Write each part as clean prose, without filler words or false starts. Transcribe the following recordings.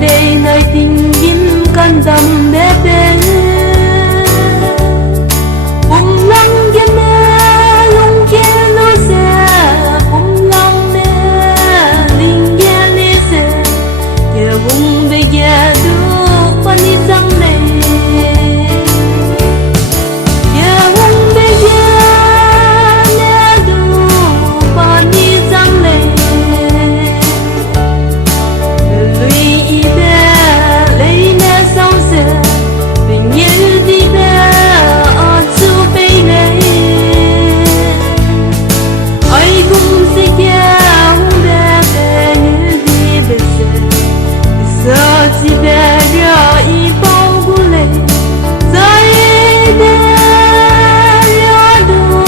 đây nơi tình kim căn tâm bé bé lăng kia mẹ lung kia lối xe lăng mẹ linh kia lê xe kia vùng về kia du quan đi sang này kia vùng về kia nè du quan đi sang này lui y bé lấy nè sau xe bình yên đi bé ở chu bên này ai cũng sẽ kéo bé bé như đi bé xe giờ chỉ bé ra y bao bu lệ trái bé ra đủ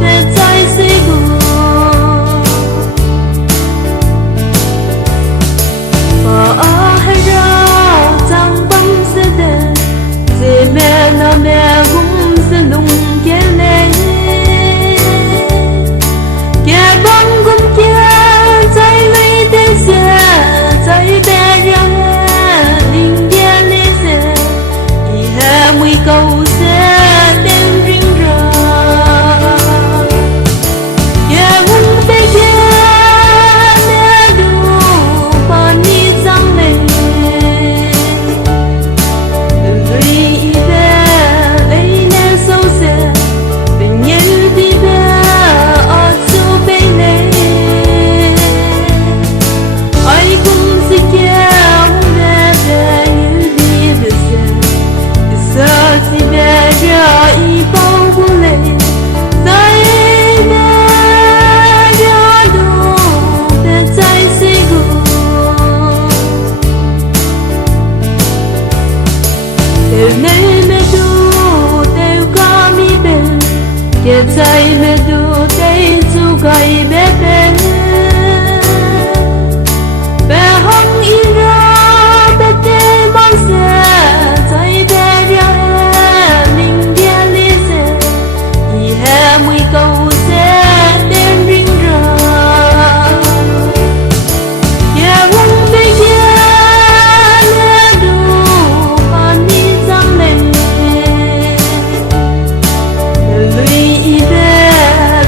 bé trái sẽ gù và hay ra chẳng băng sẽ đến dễ mẹ nó mẹ cũng sẽ lung kia lên kia băng cũng kia trái lấy tên xe trái bé ra linh kia lên xe ý hè mùi cầu xe tên rinh rờ kia cũng bé kia mẹ đủ còn đi sang này lui y bé lấy nè sâu xe bình yên đi bé ở chỗ bên này ai cũng sẽ kéo bé bé như đi bé xe giờ chỉ bé ra y bao bu lệ trái bé ra đủ bé trái sẽ gù đều nay mẹ du đều có mi bên kia trái mẹ du đây chu gai bé bé bé hong y ra bé tê mang xe trái bé ra linh kia li xe y hè mùi cầu xe tên rinh rờ kia hong bé kia nè đủ còn đi sang này lui y bé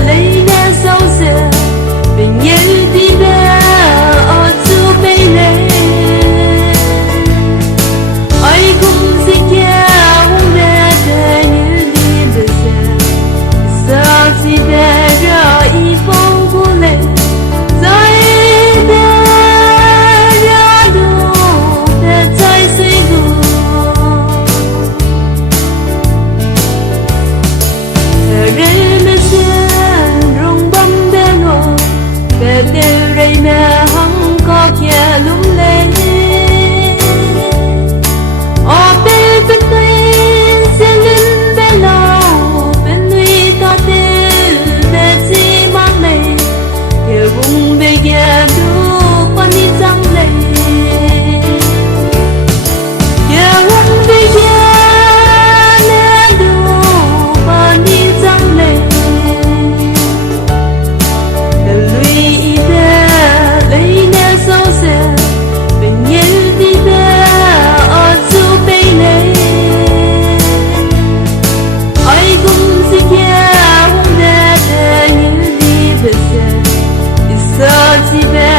lấy nè sau xe bình yên đi bé ở chỗ bên này ai cũng sẽ kéo bé bé như đi bé xe giờ chỉ bé ra y bao bu lệ trái bé ra đủ bé trái sẽ gù rê mẹ xe rung băm bé ngô bé tê rê mẹ hăng có kia lung lên ở bé bên tôi sẽ lên bé lâu bên nuôi ta tê bé chỉ mang này kia vùng bé kia đủ quan đi sang này kia vùng bé kia nè đủ quan đi sang này lui y bé lấy nè sau xe bình yên đi bé ở chỗ bên này ai cũng sẽ kéo bé bé như đi bé xe giờ chỉ bé